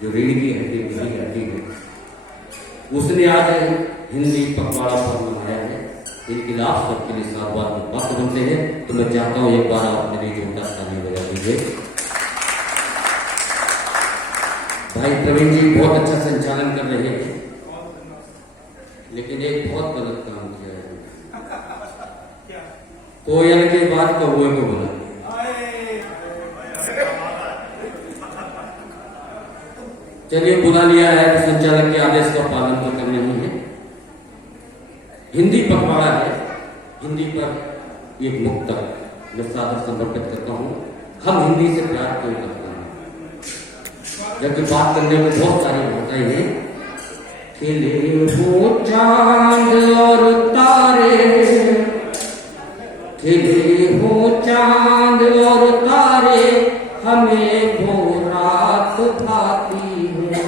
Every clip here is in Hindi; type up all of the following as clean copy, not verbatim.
जो रीढ़ की हड्डी की हड्डी है, उसने आज हिंदी पखवाड़ा पर्व मनाया है। इनके लिए आप सबके लिए सात बार वक्त बनते हैं, तो मैं चाहता हूँ एक बार आप मेरे जोरदार ताली बजा दीजिए। भाई प्रवीण जी बहुत अच्छा संचालन कर रहे हैं, लेकिन एक बहुत गलत काम किया है। कोयल के बाद कौए को बोला। चलिए बुला लिया है तो संचालक के आदेश का पालन तो करना ही है। हिंदी पखवाड़ा है, हिंदी पर एक मुक्तक मैं सादर समर्पित करता हूँ। हम हिंदी से प्यार क्यों करते हैं, जबकि बात करने में बहुत सारी भाषाएं हैं। खिले हो चांद और तारे, खिले हो चांद और तारे, हमें वो रात भाती है।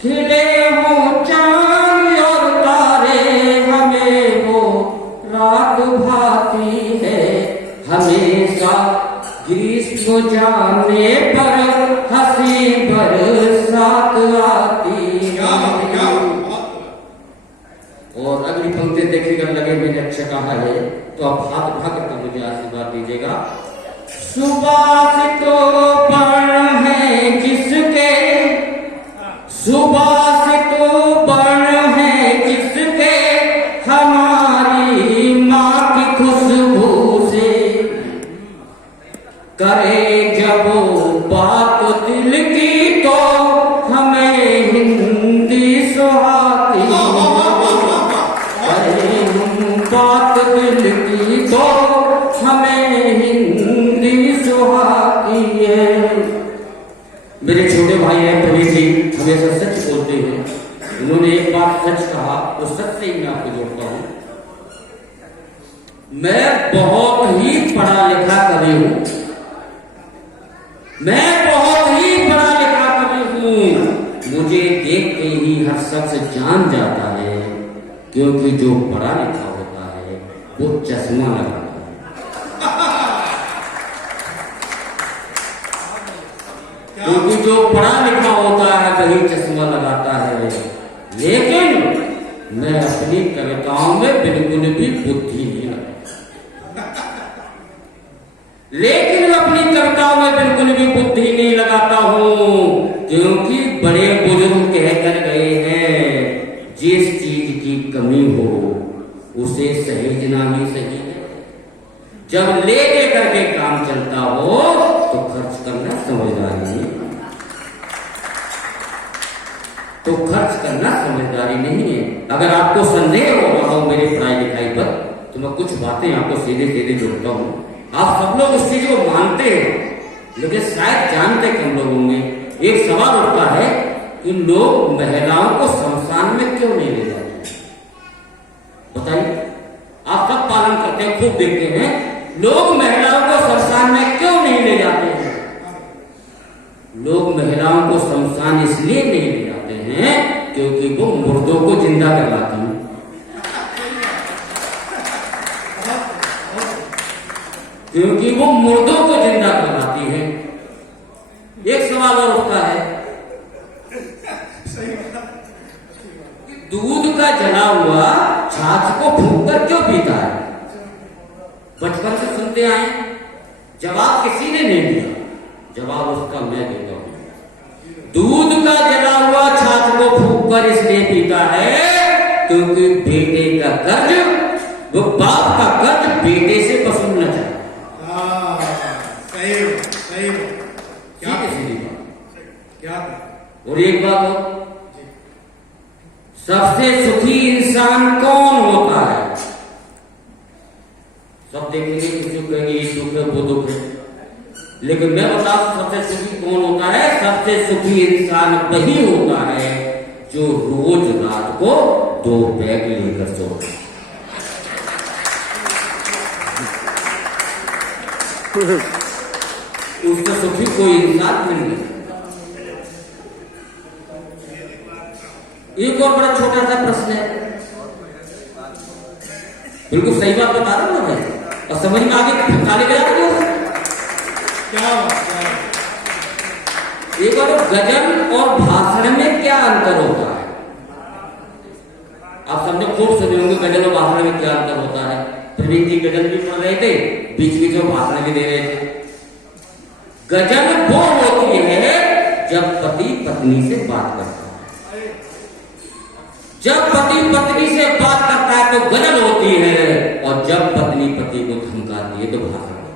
खिले हो चांद और तारे, हमें वो रात भाती है। हमेशा ग्रीष्म जाने पर हंसी बरसात आती है। और अगली पंक्ति देखिएगा, लगे मैंने अच्छा कहा है तो आप हाथ उठा करके मुझे आशीर्वाद दीजिएगा। सुबासितो बन है जिसके, सुबासितो बन है जिसके, हमारी माँ की खुशबू से करे जब बात दिल की, तो हमें हिंदी सुहाती है। बात दिल की तो हमें हिंदी सुहाती है। मेरे छोटे भाई हैं प्रवीण जी, हमेशा सच बोलते हैं। उन्होंने एक बात सच कहा, तो सच से ही मैं आपको जोड़ता हूं। मैं बहुत ही पढ़ा लिखा कवि हूं, मैं बहुत ही पढ़ा लिखा कवि हूं। मुझे देख के ही हर शख्स जान जाता है, क्योंकि जो पढ़ा लिखा होता है वो चश्मा लगाता है। क्योंकि जो पढ़ा लिखा होता है वही चश्मा लगाता है। लेकिन मैं अपनी कविताओं में बिल्कुल भी बुद्धि नहीं लगाता, लेकिन मैं अपनी कविताओं में बिल्कुल भी बुद्धि नहीं लगाता हूं, क्योंकि बड़े बुजुर्ग कह कर गए हैं, जिस चीज की कमी हो उसे सहेजना ही सही है। जब ले लेकर के काम चलता हो तो खर्च करना समझदारी नहीं, तो खर्च करना समझदारी नहीं है। अगर आपको संदेह हो रहा हो मेरी पढ़ाई लिखाई पर, तो मैं कुछ बातें आपको सीधे सीधे जोड़ता हूं। आप सब लोग उस चीज को मानते हैं, लेकिन शायद जानते कम लोग होंगे। एक सवाल उठता है कि लोग महिलाओं को शमशान में क्यों नहीं ले जाते? बताइए, आप सब पालन करते हैं, खूब देखते हैं, लोग महिलाओं को शमशान में क्यों नहीं ले जाते हैं? लोग महिलाओं को शमशान इसलिए नहीं ले जाते हैं क्योंकि वो मुर्दों को जिंदा करवाती हैं। क्योंकि वो मुर्दों को जिंदा करवाती है। एक सवाल और उठता है, दूध का जला हुआ छाछ को फूंक कर क्यों पीता है? बचपन से सुनते आए, जवाब किसी ने नहीं दिया। जवाब उसका मैं देता हूं। दूध का जला हुआ छाछ को फूंक कर इसलिए पीता है क्योंकि बेटे का कर्ज, वो बाप का कर्ज बेटे से वसूलना चाहता है। सही क्या क्या? और एक बात हो, सबसे सुखी इंसान कौन होता है? सब देखेंगे, किसी को कहेंगे ये दुख है वो दुख है, लेकिन मैं बताऊं सबसे सुखी कौन होता है? सबसे सुखी इंसान वही होता है जो रोज रात को 2 बैग लेकर सोता है। उससे सुखी कोई इंसान नहीं है। एक और बड़ा छोटा सा प्रश्न है, बिल्कुल सही बात बता रहा हूं ना भाई, और समझ में आगे ताली बजा रही हो क्या? एक बार गजल और भाषण में क्या अंतर होता है? आप सबने खूब सुने होंगे गजल और भाषण में क्या अंतर होता है। प्रवीण जी गजल भी पढ़ रहे थे, बीच बीच में भाषण भी दे रहे थे। गजल वो होती है जब पति पत्नी से बात करता है। जब पति पत्नी से बात करता है तो गजल होती है, और जब पत्नी पति को धमकाती है तो भाषण होता है।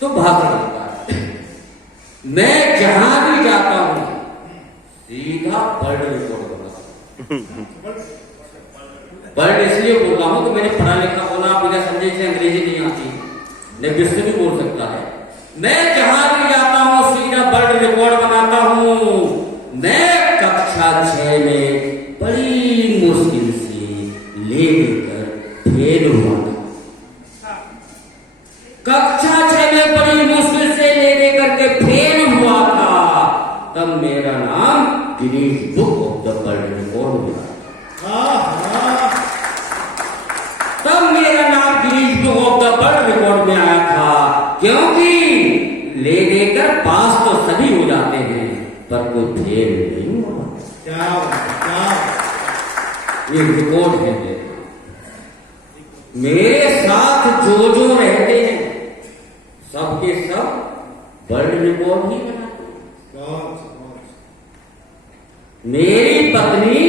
तो भाषण होता है। मैं जहां भी जाता हूं सीधा वर्ल्ड रिकॉर्ड बनाता हूं। वर्ल्ड इसलिए बोल रहा हूं कि मैंने पढ़ा लिखा बोला, आप बिना समझे से अंग्रेजी नहीं आती, नहीं विश्व भी बोल सकता है। मैं जहां भी जाता हूं सीधा वर्ल्ड रिकॉर्ड बनाता हूं। मैं कक्षा 6 में बड़ी मुश्किल से लेकर फेल हुआ था। कक्षा 6 में बड़ी मुश्किल से ले करके फेल हुआ था, तब मेरा नाम Guinness book of the world record में तब मेरा नाम Guinness book of the world record में आया था। क्योंकि ले लेकर पास तो सभी हो जाते हैं, पर कोई फेल नहीं हुआ। ये रिकॉर्ड है मेरे साथ जो जो रहते हैं सबके सब वर्ल्ड रिकॉर्ड ही बनाते हैं। मेरी पत्नी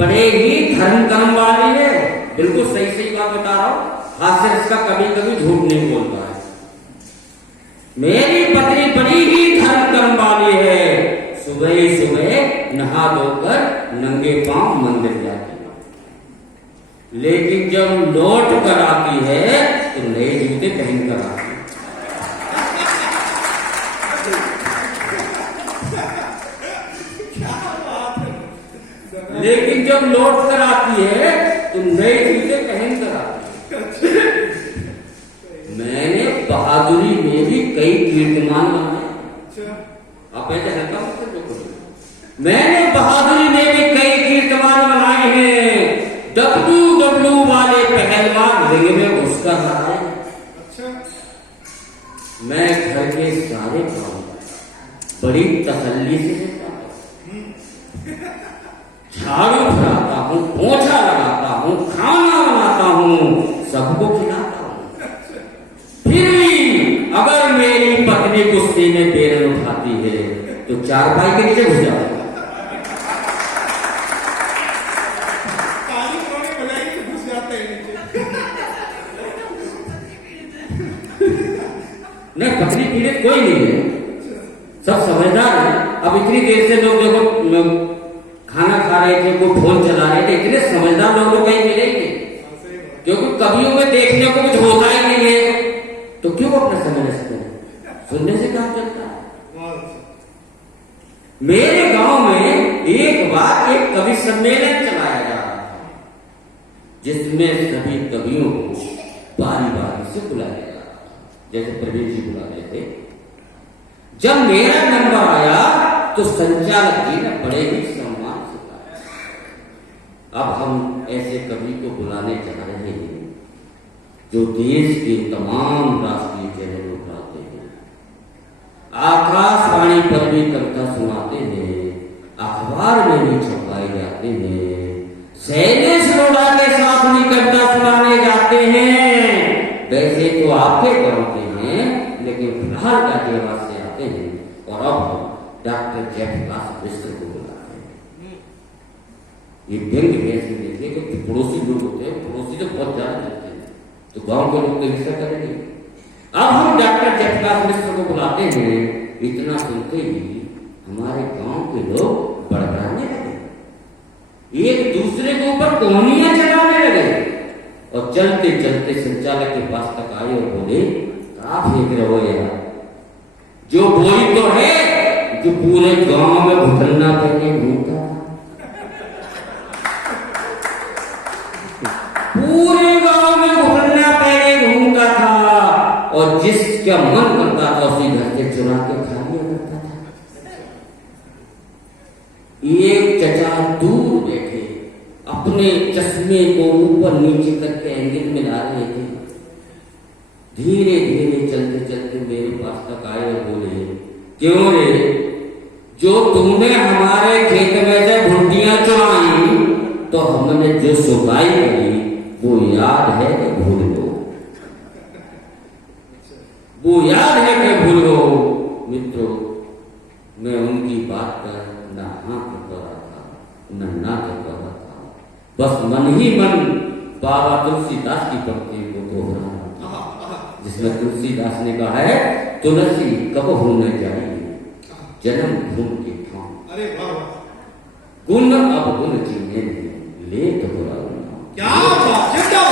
बड़े ही धर्म कर्म वाली है, बिल्कुल सही सही बात बता रहा हूं, हास्य इसका कभी कभी झूठ नहीं बोलता है। मेरी पत्नी बड़ी ही धर्म कर्म वाली है। सुबह ही सुबह नहा धोकर नंगे पांव मंदिर जाती है, लेकिन जब लौट कर आती है तो नए जूते पहन कर आती है। लेकिन जब लौट कर आती है तो नए जूते पहन कर आती है। मैंने बहादुरी में भी कई कीर्तिमान बनाए। आप ऐसे हल्का मत जो कुछ, मैंने बहादुरी में भी कई कीर्तिमान बनाए हैं। डब्ल्यू वाले पहलवान रिंग में घुसकर रहा है। मैं घर के सारे काम बड़ी तसल्ली से करता हूं। झाड़ू फराता हूं, पोछा लगाता हूं, खाना बनाता हूं, सबको खिलाता हूं। फिर भी अगर मेरी पत्नी गुस्से में बेरन उठाती है तो चारपाई के नीचे घुस जाता है। नहीं, पत्नी पीड़ित कोई नहीं है, सब समझदार है। अब इतनी देर से लोग देखो खाना खा रहे थे, कोई फोन चला रहे थे, इतने समझदार लोग तो कहीं मिलेंगे, क्योंकि कवियों में देखने को कुछ होता ही नहीं है, तो क्यों अपना समय नष्ट करें, सुनने से काम चलता है। मेरे गांव में एक बार एक कवि सम्मेलन चलाया जा रहा था, जिसमें सभी कवियों को बारी बारी से बुलाया जा रहा था, जैसे प्रवीण जी बुला रहे थे। जब मेरा नंबर आया तो संचालक जी ने बड़े ही सम्मान से कहा, अब हम ऐसे कवि को बुलाने जा रहे हैं जो देश के तमाम राष्ट्रीय चैनलों पर आते हैं, आकाशवाणी पर भी कविता सुनाते हैं, अखबार में भी छपाए जाते हैं, शैलेश लोढ़ा के साथ भी कविता सुनाने जाते हैं। वैसे तो आपके गांव के हैं, लेकिन फिलहाल गाजियाबाद से आते हैं, और अब हम डॉक्टर जयप्रकाश मिश्र को बुलाते हैं। ये व्यंग है, देखिए कि पड़ोसी लोग होते हैं, पड़ोसी तो बहुत ज्यादा होते हैं, तो गांव के लोग तो हिस्सा करेंगे। अब हम डॉक्टर जयप्रकाश मिश्र को बुलाते हैं। इतना सुनते ही हमारे गांव के लोग बड़बड़ाने लगे, एक दूसरे के ऊपर कोहनियां चलाने लगे, और चलते चलते संचालक के पास तक आए और बोले, कहाँ फेंक रहे हो यार, जो बोली तो है जो पूरे गांव में भुगतना पहने घूमता, पूरे गांव में भुगतना पहने घूमता था, और जिसका मन करता था उसी घर से चुरा के खा लिया करता था। एक चचा दूर बैठे अपने चश्मे को ऊपर नीचे करके एंगल में ला रहे थे। धीरे धीरे चलते चलते मेरे पास तक आए और बोले, क्यों रे, जो तुमने हमारे खेत में से भुट्टियां चुराई तो हमने जो सुताई करी वो याद है कि भूल गो? वो याद है कि भूल गो? मित्रों, मैं उनकी बात कर न हाँ कर रहा था न ना कर रहा था, बस मन ही मन बाबा तुलसीदास की पंक्ति को दोहरा रहा था, जिसमें तुलसीदास ने कहा है, तुलसी कब होने जाएगी जन्म घूम के ठाम, अरे वाह, गुण अब गुण जीने ले तो बुरा। क्या बात है, क्या